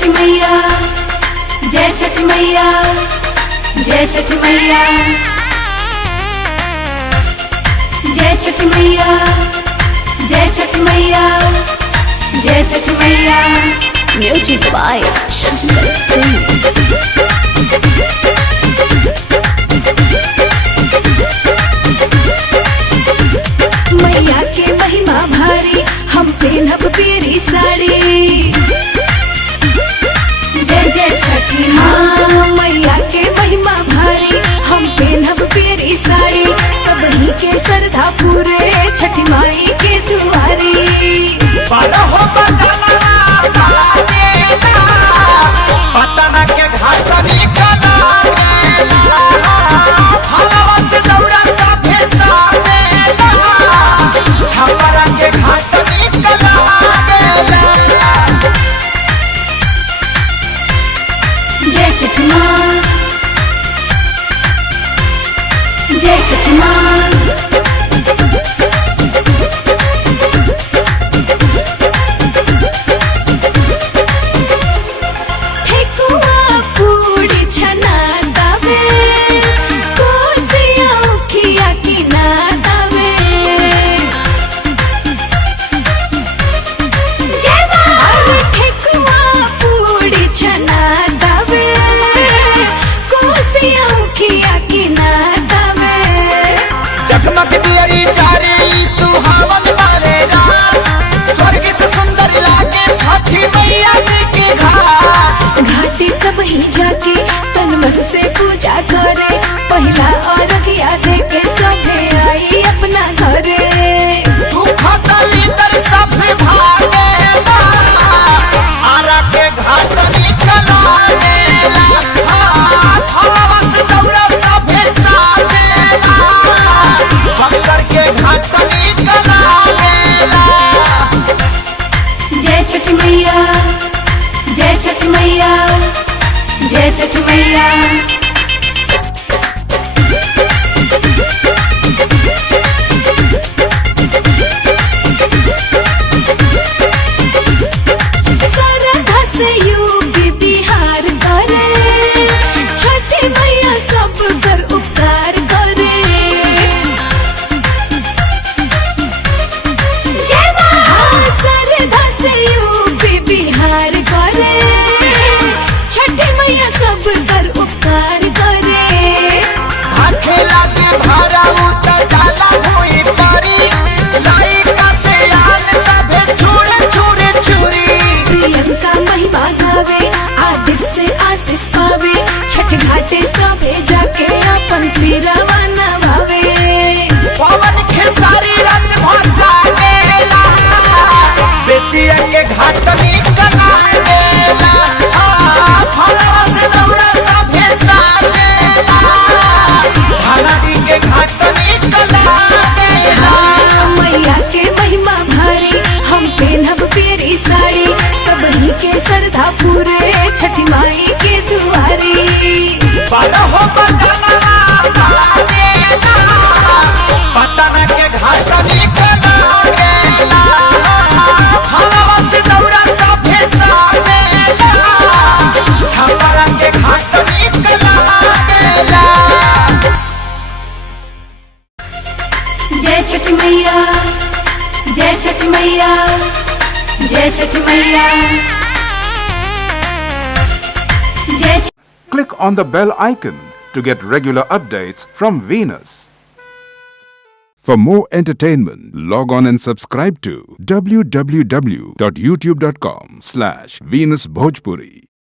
छठ मैया, जय छठ मैया, जय छठ मैया, जय छठ मैया, जय छठ मैया, जय छठ मैया। Music by Shankar Singh. मैया के महिमा भारी, हम पेनब पीरी साड़ी। जय जय छठी माँ। मैया के महिमा भारी, हम पेनब पीरी साड़ी। सबही के श्रद्धा पूरे, छठी माई के दुआरी। पटना के घाट जय छठी माँ, जय छठी माँ। सबही जाके तन मन से पूजा करे, पहला अर्घ्य दे के सभे आई अपना घरे। जय छठ मैया, जय छठ मैया, जय छठ मैया। श्रद्धा से यूपी बिहार करे, छठी मैया सब पर उपकार करे। हाँ, श्रद्धा से यूपी बिहार करे, छठी मैया सब पर उपकार करे। प्रियंका महिमा गावे, आदित्य से आशीष पावे, छठ घाटे सबे जाके अपन सिरवा नवावे। पवन खेसारी रंग भर जागेला, बेतिया के घाट मैया के महिमा भारी, हम पेनब पीरी साड़ी। सबही के श्रद्धा पूरे, छठी माई के दुआरी। पटना के घाट जय छठ मैया, जय छठ मैया, जय छठ मैया, जय। Click on the bell icon to get regular updates from Venus. For more entertainment, log on and subscribe to www.youtube.com/VenusBhojpuri.